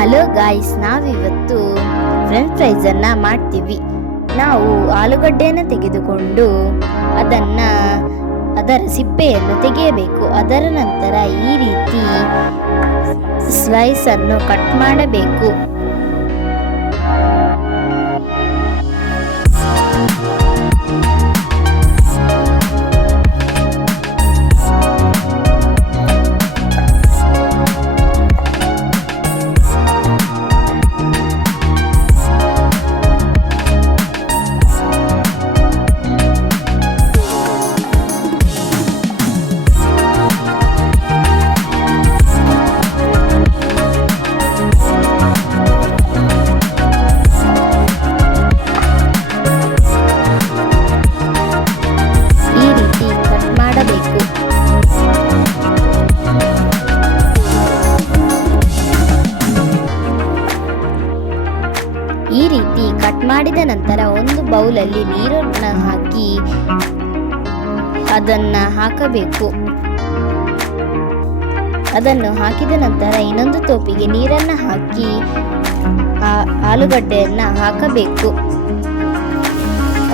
Hello guys, ನಾವಿವತ್ತು French ಫ್ರೈಸನ್ನು ಮಾಡ್ತೀವಿ. ನಾವು ಆಲೂಗಡ್ಡೆಯನ್ನು ತೆಗೆದುಕೊಂಡು ಅದರ ಸಿಪ್ಪೆಯನ್ನು ತೆಗೆಯಬೇಕು. ಅದರ ನಂತರ ಈ ರೀತಿ ಸ್ಲೈಸನ್ನು ಕಟ್ ಮಾಡಬೇಕು. ಈ ರೀತಿ ಕಟ್ ಮಾಡಿದ ನಂತರ ಒಂದು ಬೌಲಲ್ಲಿ ನೀರನ್ನು ಹಾಕಿ ಅದನ್ನು ಹಾಕಬೇಕು. ಅದನ್ನು ಹಾಕಿದ ನಂತರ ಇನ್ನೊಂದು ತೋಪಿಗೆ ನೀರನ್ನು ಹಾಕಿ ಆಲೂಗಡ್ಡೆಯನ್ನು ಹಾಕಬೇಕು.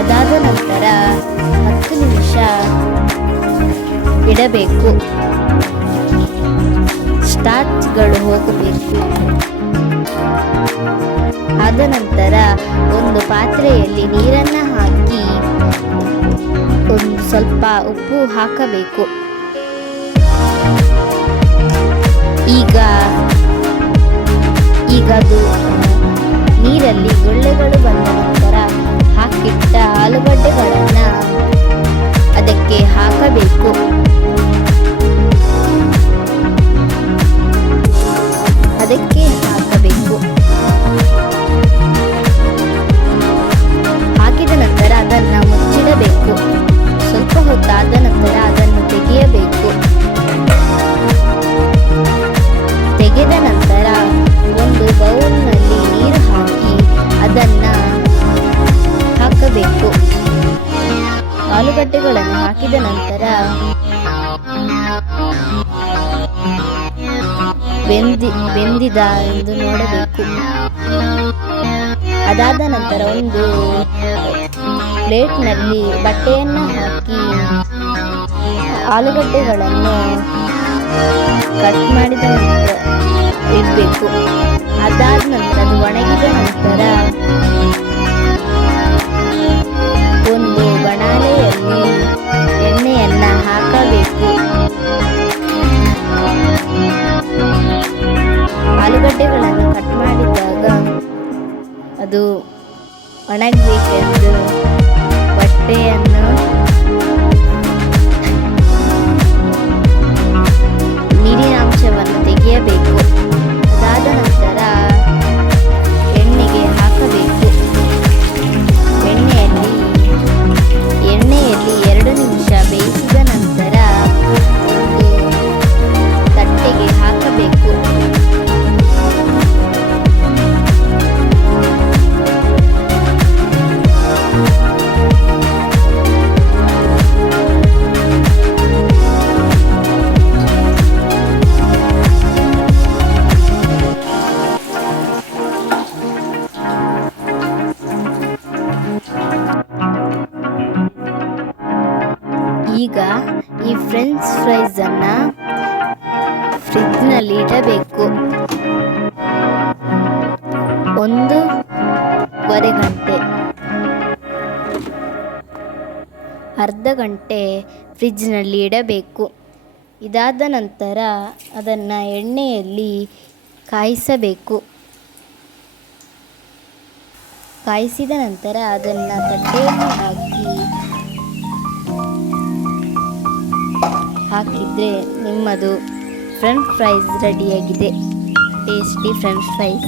ಅದಾದ ನಂತರ 10 ನಿಮಿಷ ಇಡಬೇಕು. ಸ್ಟಾರ್ಚ್ಗಳು ಹೋಗಬೇಕು. ಆದ ನಂತರ ಒಂದು ಪಾತ್ರೆಯಲ್ಲಿ ನೀರನ್ನು ಹಾಕಿ ಒಂದು ಸ್ವಲ್ಪ ಉಪ್ಪು ಹಾಕಬೇಕು. ಈಗ ಅದು ನೀರಲ್ಲಿ ಗುಳ್ಳೆಗಳು ಬಂದ ನಂತರ ಹಾಕಿಟ್ಟ ಆಲೂಗಡ್ಡೆಗಳನ್ನು ಅದಕ್ಕೆ ಹಾಕಬೇಕು. ಹಾಕಿದ ನಂತರ ಅದನ್ನು ಮುಚ್ಚಿಡಬೇಕು. ಸ್ವಲ್ಪ ಹೊತ್ತಾದ ನಂತರ ಅದನ್ನು ತೆಗೆಯಬೇಕು. ತೆಗೆದ ನಂತರ ಒಂದು ಬೌಲ್ನಲ್ಲಿ ನೀರು ಹಾಕಿ ಅದನ್ನು ಹಾಕಬೇಕು. ಆಲೂಗಡ್ಡೆಗಳನ್ನು ಹಾಕಿದ ನಂತರ ಬೆಂದಿದ ಎಂದು ನೋಡಬೇಕು. ಅದಾದ ನಂತರ ಒಂದು ಪ್ಲೇಟ್ನಲ್ಲಿ ಬಟ್ಟೆಯನ್ನು ಹಾಕಿ ಆಲೂಗಡ್ಡೆಗಳನ್ನು ಕಟ್ ಮಾಡಿದ ನಂತರ ಇಡಬೇಕು. ಅದಾದ ನಂತರ ಅದು ಒಣಗಿದ ನಂತರ ಒಂದು ಬಾಣಲೆಯಲ್ಲಿ ಎಣ್ಣೆಯನ್ನು ಹಾಕಬೇಕು. ಆಲೂಗಡ್ಡೆಗಳನ್ನು ಕಟ್ ಮಾಡಿದಾಗ ಅದು ಒಣಗಬೇಕೆಂದು ಬಟ್ಟೆಯನ್ನು ನೀರಿನ ಅಂಶವನ್ನು ತೆಗೆಯಬೇಕು. ಅದಾದ ನಂತರ ಎಣ್ಣೆಗೆ ಹಾಕಬೇಕು. ಎಣ್ಣೆಯಲ್ಲಿ 2 ನಿಮಿಷ ಬೇಯಿಸಿದ ನಂತರ ಒಂದು ತಟ್ಟೆಗೆ ಹಾಕಬೇಕು. ಈಗ ಈ ಫ್ರೆಂಚ್ ಫ್ರೈಸನ್ನು ಫ್ರಿಡ್ಜ್ನಲ್ಲಿ ಇಡಬೇಕು. 1.5 ಗಂಟೆ, ಅರ್ಧ ಗಂಟೆ ಫ್ರಿಡ್ಜ್ನಲ್ಲಿ ಇಡಬೇಕು. ಇದಾದ ನಂತರ ಅದನ್ನು ಎಣ್ಣೆಯಲ್ಲಿ ಕಾಯಿಸಬೇಕು. ಕಾಯಿಸಿದ ನಂತರ ಅದನ್ನು ತಟ್ಟೆಯಲ್ಲಿ ಹಾಕಿದರೆ ನಿಮ್ಮದು ಫ್ರೆಂಚ್ ಫ್ರೈಸ್ ರೆಡಿಯಾಗಿದೆ. Tasty French fries.